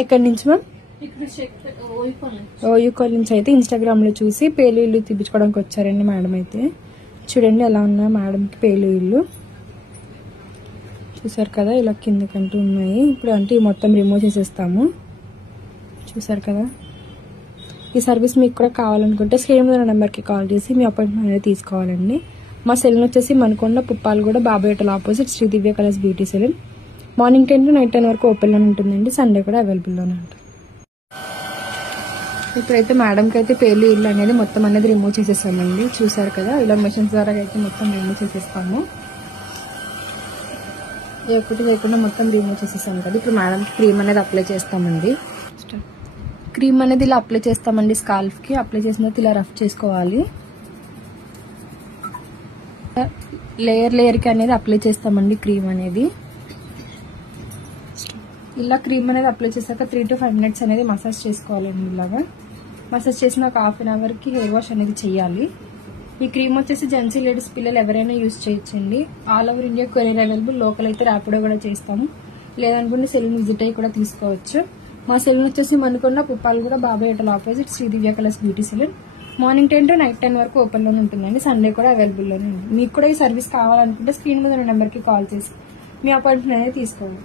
ఎక్కడి నుంచి మ్యామ్? ఓయూకోల్ నుంచి అయితే ఇన్స్టాగ్రామ్ లో చూసి పేలు ఇల్లు తీపించుకోవడానికి వచ్చారండి మేడం. అయితే చూడండి ఎలా ఉన్నా మేడంకి పేలు ఇల్లు చూసారు కదా, ఇలా కిందకంటూ ఉన్నాయి. ఇప్పుడు అంటే మొత్తం రిమూవ్ చేసేస్తాము. చూసారు కదా, ఈ సర్వీస్ మీకు కూడా కావాలనుకుంటే స్క్రీన్ మీద నెంబర్కి కాల్ చేసి మీ అపాయింట్మెంట్ అనేది తీసుకోవాలండి. మా సెలూన్ వచ్చేసి మనకొండ Puppalaguda Babai hotel opposite Shri Divya colours beauty salon. Morning 10 to night 10 వరకు ఓపెన్లోనే ఉంటుందండి. సండే కూడా అవైలబుల్లోనే ఉంటుంది. ఇప్పుడైతే మేడంకి అయితే పేలు ఇల్లు అనేది మొత్తం అనేది రిమూవ్ చేసేస్తామండి. చూసారు కదా, ఇలా మెషిన్స్ ద్వారా అయితే మొత్తం రిమూవ్ చేసేస్తాము. ఒకటి లేకుండా మొత్తం రిమూవ్ చేసేస్తాం కదా. ఇప్పుడు మేడంకి క్రీమ్ అనేది అప్లై చేస్తామండి. క్రీమ్ అనేది ఇలా అప్లై చేస్తామండి. స్కాల్ఫ్కి అప్లై చేసిన తర్వాత ఇలా రఫ్ చేసుకోవాలి. లేయర్కి అనేది అప్లై చేస్తామండి క్రీమ్ అనేది. ఇలా క్రీమ్ అనేది అప్లై చేశాక 3 to 5 minutes అనేది మసాజ్ చేసుకోవాలండి. ఇలాగా మసాజ్ చేసిన ఒక హాఫ్ అన్ అవర్కి హెయిర్ వాష్ అనేది చేయాలి. ఈ క్రీమ్ వచ్చేసి జెంట్స్ లేడీస్ పిల్లలు ఎవరైనా యూజ్ చేయొచ్చండి. All over India courier available. Local అయితే ర్యాపిడో కూడా చేస్తాము. లేదనుకుంటే సెలూన్ విజిట్ అయ్యి కూడా తీసుకోవచ్చు. మా సెలూన్ వచ్చేసి మనకున్న Puppalaguda Babai hotel opposite Shri Divya colours beauty salon. Morning 10 to night 10 వరకు ఓపెన్లోనే ఉంటుందండి. సండే కూడా అవైలబుల్లోనే ఉంది. మీకు కూడా ఈ సర్వీస్ కావాలనుకుంటే స్క్రీన్ మీద నెంబర్కి కాల్ చేసి మీ అపాయింట్మెంట్ అనేది తీసుకోవాలి.